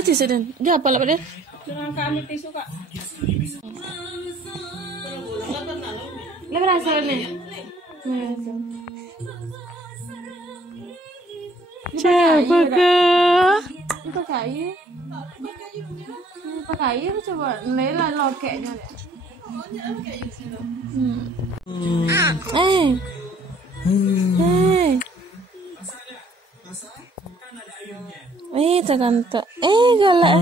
ada tisu dan dia apa lah dia? Jangan kami tisu kak. Lepas rasa ni. Coba ke? Pakai. Pakai tu coba. Lela lokeknya. Tergantung. Galak.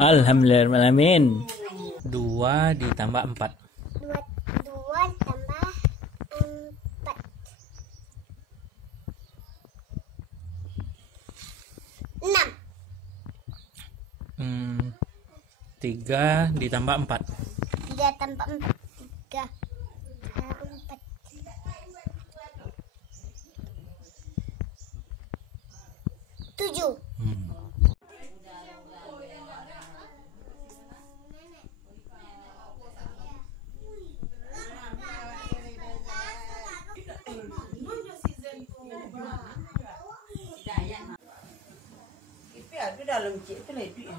Alhamdulillahirrahmanirrahim. 2 ditambah 4. 2 tambah 4. 6. 3 ditambah 4. 3 tambah 4. 3 4. 7. Itu dalam cik tu lah duit.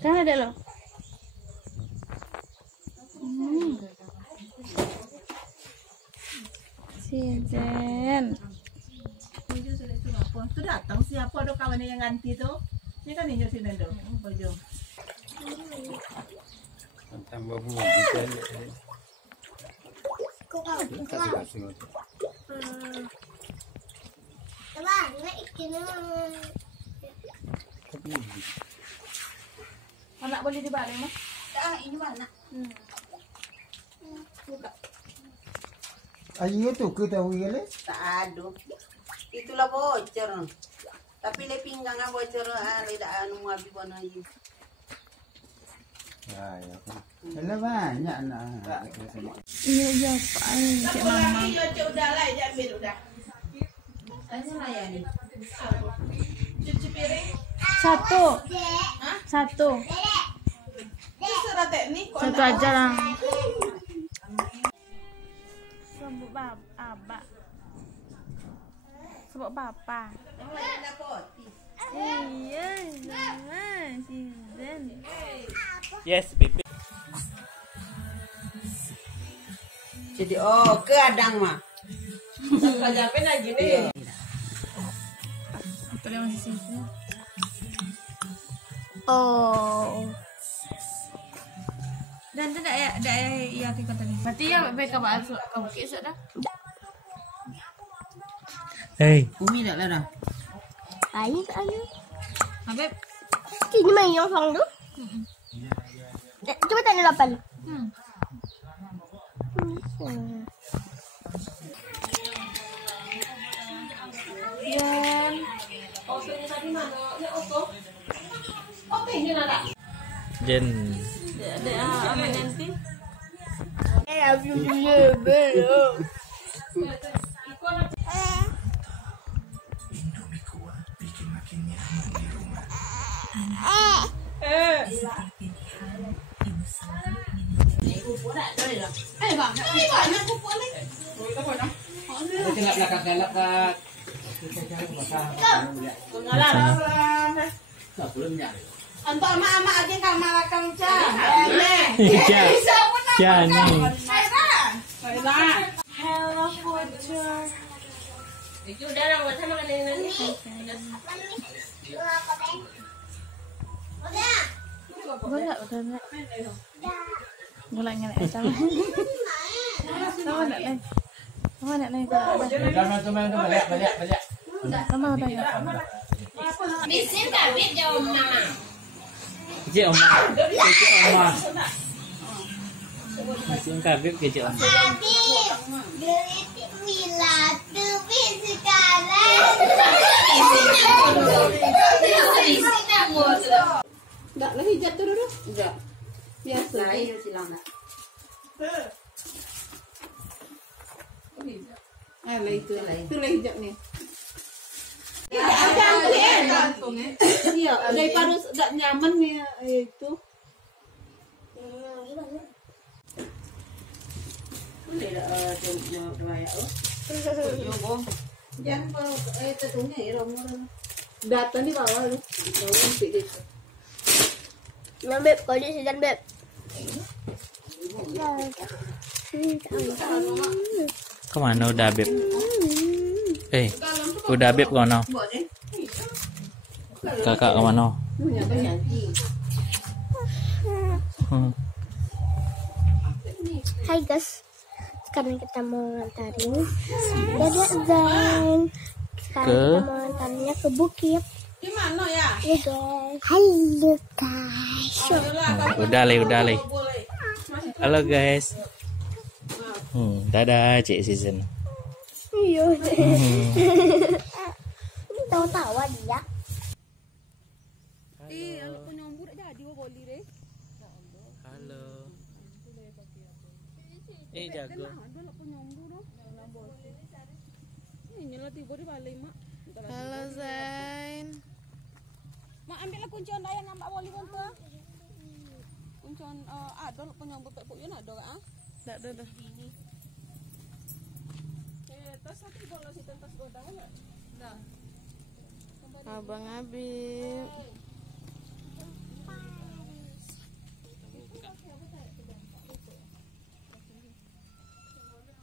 Kan ada lo. Sizen. Tu datang siapa ada kawan yang ganti tu? Ni kan ninyo sini tu. Baju. Tambah bumbu. Anak boleh dibalik mah? Ini mana? Ayo tu ke tahu kali? Tak ada. Itulah bocor. Tapi le pinggang bocor le dak anu abi bono ayu. Ya. Kalau banyak nak. Iya apa? Cik mama. Cik udah lah, jangan ambil udah. Tanya lah ya ni. Cuci piring. Satu. Serah teknik. Satu aja lah. Sebab abak. Sebab papa. Iya, sama season. Yes, pipi. Jadi ke adang mah. Sampai lagi nih. Apa dia masih season? Oh. Dan tu dah ya kita tadi. Berarti ya mereka masuk kamu kisah dah. Hey. Umi dah lah dah. Ayo sana. Habib. Kini main yang song tu. Coba tanya 8. Yan. Otonya tadi mana? Ya oto. Oto ini nada. Jen. Ada apa nanti? Tengok belakang galak. Untuk mak-mak aja kamar akang ca. Jani. Hello future. Itu udah lah buat sama kalian ini. Udah. Mulai ngelak sama. Sama nak lain. Sama nak lain. Balik. Sama banyak. Bisin kawin jauh mama. Kecil oma. Masih kabib kecil oma. Gelitik bila tu sekarang. Enggak lagi jatuh dulu. Enggak. Biasa. Lain silang nak. Ah, lah itu lah hijau nih. Ada gantung ya. Iya, daripada tidak nyaman nih itu. Boleh dah tengok dua ya. Oh. Jangan kalau tetungnya ya romor. Data di bawah lu. Bawah sih itu. Nah, Beb, kau di sini, Beb. Kemana udah Beb? Udah Beb kono. Kakak kemana? Hai guys, sekarang kita mau ngantarin Dedek Zain. Sekarang kita mau ngantarinnya ke bukit. Di mana ya? Ya guys. Halo guys. Udah le. Halo guys. Dadah Cik Season. Iya. Tahu-tahu dia. Anak penyambut jadi boleh deh. Halo. Jago. Halo Zain. Mak ambillah kuncian daya ngambak wali kontra. Kuncian adol penyambut tak punya ada ah? Tak ada. Tas satu bola si tentas godang ya? Dah. Abang Habib.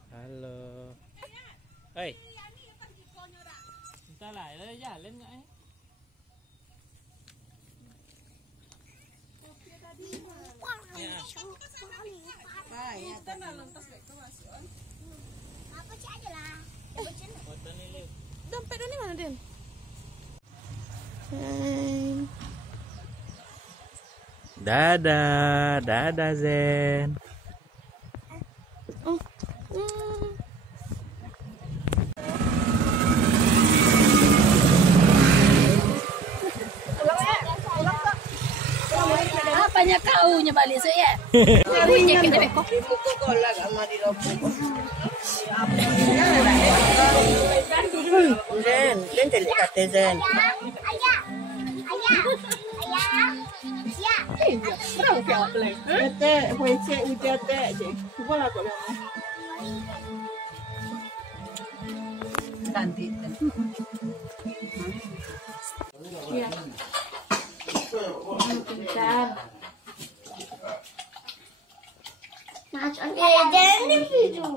Halo. Hei. Kita lại ya lên ngại. Dompet ini mana, Din? Dadah Zen. Apanya kau balik saya? Kau nyek kita bekok. Zen jadi kata Zen. Tete, boleh cek ujian tete je. Cuba lah kau lihat. Ganti. Ya. Pintar. Jangan di video.